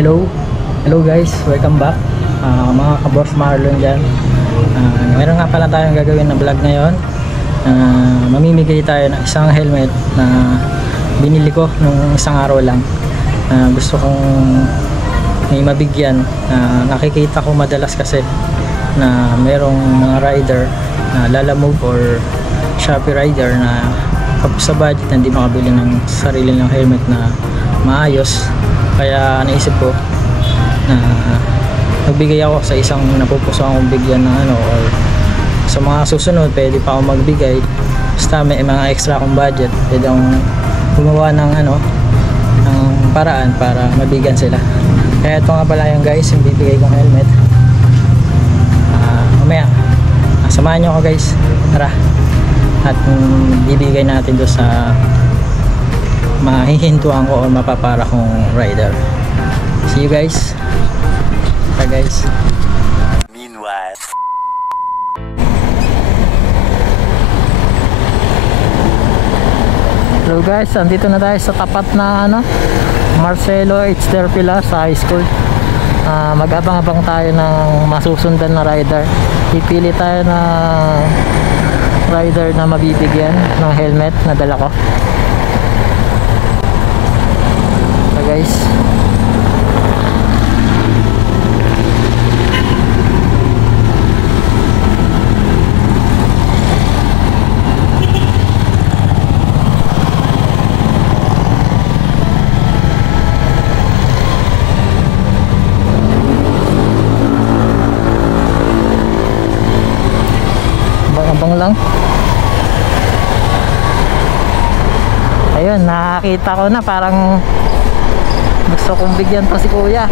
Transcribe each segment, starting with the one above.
Hello, hello guys, welcome back mga ka-boss Marlon dyan. Meron nga pala tayong gagawin na vlog ngayon. Mamimigay tayo ng isang helmet na binili ko nung isang araw lang. Gusto kong may mabigyan. Nakikita ko madalas kasi na merong mga rider na Lalamove or Shopee rider na kapos sa budget na hindi makabili ng sarili ng helmet na maayos. Kaya naisip ko na magbigay ako sa isang napupusuan kong bigyan ng or sa mga susunod pwede pa ako magbigay basta may mga extra akong budget, pwede akong gumawa ng ng paraan para mabigyan sila. Kaya ito nga pala yung guys, yung bibigay kong helmet. Mamaya samahan nyo ako guys, tara, at bibigay natin doon sa mahihintuan ko o mapapara kong rider. See you guys. Bye guys. Meanwhile. Hello guys, andito na tayo sa tapat na Marcelo H. Derpila sa high school. Mag-abang-abang tayo ng masusundan na rider. Pipili tayo na rider na mabibigyan ng helmet na dala ko. Guys, abang lang. Ayun, nakakita ko na parang gusto kong bigyan pa si kuya.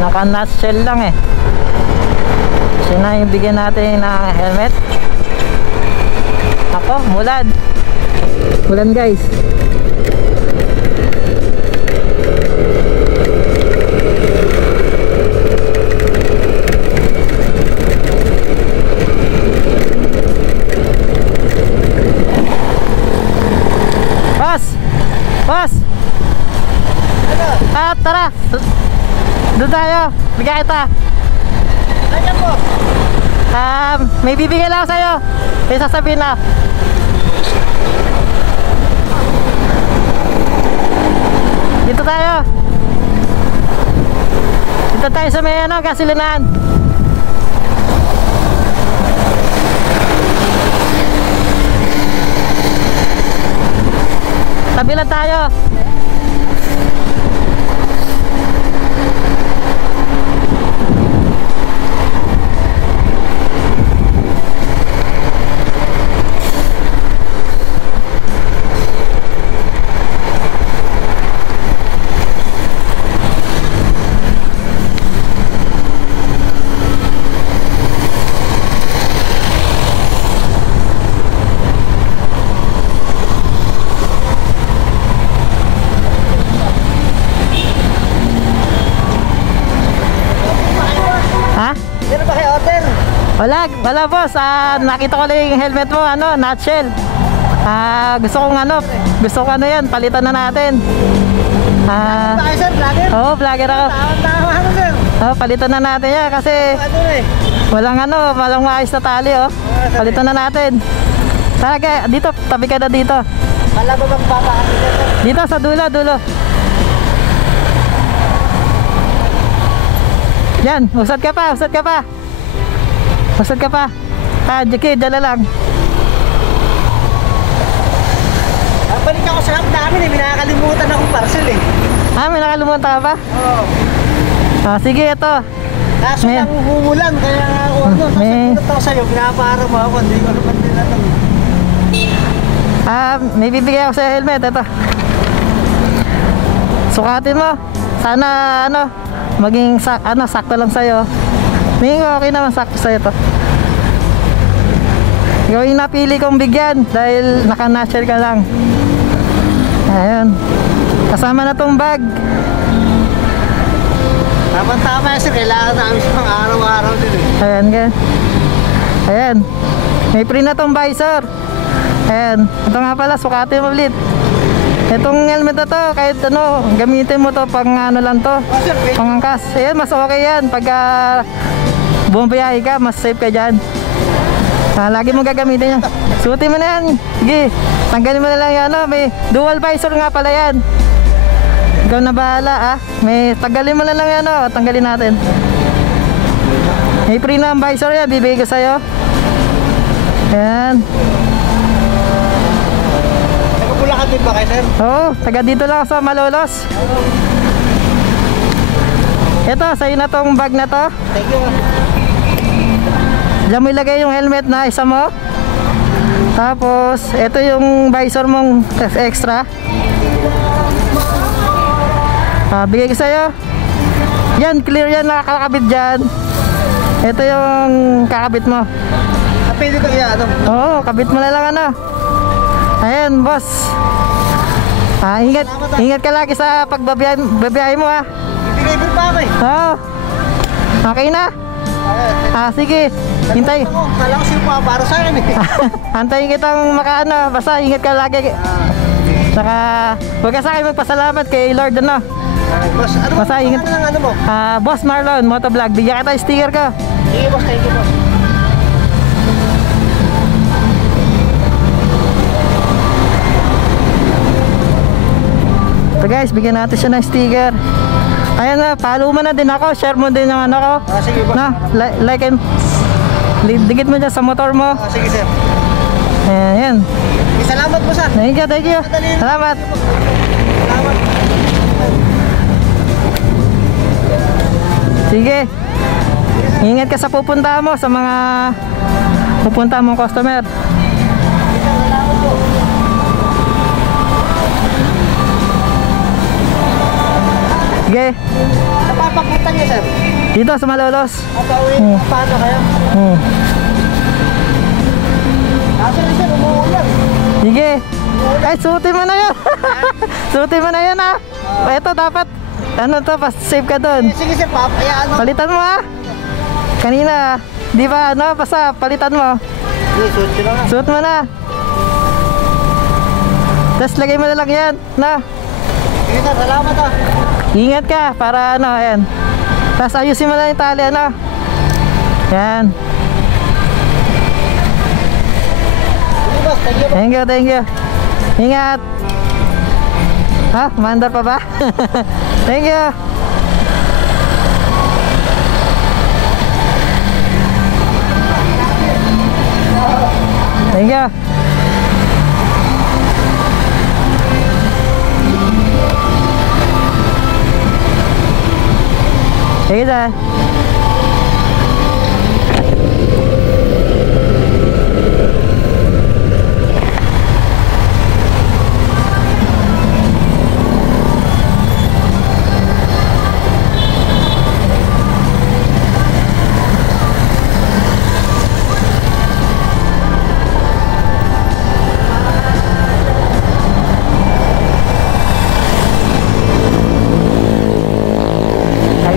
Naka-nutshell lang eh. Siya na yung bigyan natin ng helmet. Ako, mulan. Mulan guys. Boss! Tara! Doon tayo! Bigyan kita! Ayan po! May bibigyan lang ako sa'yo! May sasabihin na! Dito tayo! Dito tayo sa may gasolinahan! Tabi lang tayo. Wala boss, nakita ko lang yung helmet mo, nutshell. Gusto kong yan, palitan na natin. Sir, vlogger? Oo, vlogger ako. Sir. Palitan na natin yan kasi walang maayos na tali Palitan na natin. Talaga, dito, tabi ka na dito. Wala ba bang papakati dito? Dito sa dulo. Yan, usad ka pa. Masad ka pa. Jackie, dala lang. Balik ako sa hap namin may nakakalimutan akong parcel eh. May nakalimutan ka pa? Oo. Sige, ito. Kaso lang humulan, kaya nga ako sasagulat ako sa'yo, pinapara mo ako, hindi ko naman din alam. May bibigay ako sa helmet, ito. Sukatin mo. Sana, maging sakto lang sa'yo. Okay naman, sakto sa'yo to. Ikaw yung napili kong bigyan dahil naka-nutshell ka lang. Ayan. Kasama na tong bag. Tama sir, kailangan namin pang araw-araw din eh. Ayan. May print na tong visor. Ayan. Ito nga pala, sukatin mo ulit. Itong helmet na to, kahit ano, gamitin mo to pang ano lang to, Sir, pwede. pangangkas. Ayan, mas okay yan. Pagka bumabiyahe ka, mas safe ka dyan. Lagi mong gagamitin yan. Suotin mo na yan. Sige, tanggalin mo na lang yan. Ano, may dual visor nga pala yan. Ikaw na bahala May tanggalin mo na lang yan. Tanggalin natin. May free na ang visor yan. Bibigay ko sa'yo. Ayan. Nagpulakan din ba kayo, sir? Oo, taga dito lang ako sa Malolos. Ito, sa'yo na tong bag na to. Thank you. Diyan mo ilagay yung helmet na isa mo. Tapos, ito yung visor mong extra. Bigay ko sa'yo. Yan, clear yan, nakakabit dyan. Ito yung kakabit mo. Pwede ko iya, ano? Oo, kabit mo na lang Ayan, boss. Ingat ka lagi sa pagbabiyahe mo Deliver pa ako eh. Oo. Okay na? Sige. Hintay. Kala ko siya pa para sa akin eh. Antayin kitang makaano. Basta ingat ka lagi. Saka, huwag ka sa akin magpasalamat kay Lord Boss, ano Basta ingat. ano mo? Boss Marlon, Motovlog. Bigyan kita sticker ko. Sige boss, thank you boss. So guys, bigyan natin siya ng sticker. Ayan na, follow mo na din ako. Share mo din yung ano ko. Sige boss. Like and dikit mo dyan sa motor mo. Sige sir. Ayan. Salamat boss Thank you. Salamat. Salamat. Sige. Ingat ka sa pupunta mo sa mga pupunta mong customer. Sige. Napapapunta niyo sir? Dito sa Malolos. Paano kayo? Sir, umuulan. Sige. Ay, suotin mo na yan. Suotin mo na yan Ito dapat, ano to, safe ka dun. Sige sir, papayaan mo. Palitan mo Kanina, di ba, basta palitan mo. Suot ko lang Suot mo na. Tapos lagay mo na lang yan, Sige sir, salamat Ingat ka, para ayan. Tapos ayusin mo na yung tali, Yan. Sige boss, thank you. Thank you. Ingat. Mandar pa ba? Thank you. Thank you. Sige sir.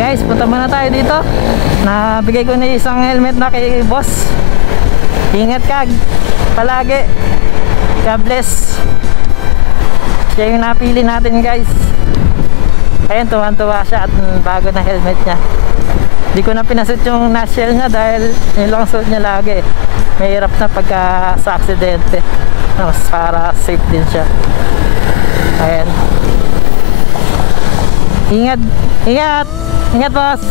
Guys, punta muna tayo dito. Nabigay ko na isang helmet na kay boss. Ingat ka palagi. God bless. Siya yung napili natin guys. Ayun, tuwan-tuwa siya at bago na helmet niya. Hindi ko na pinasuot yung nashell niya dahil yung long suit niya lagi. Mahirap na pagka sa aksidente. Mas para safe din siya. Ayan. Ingat boss.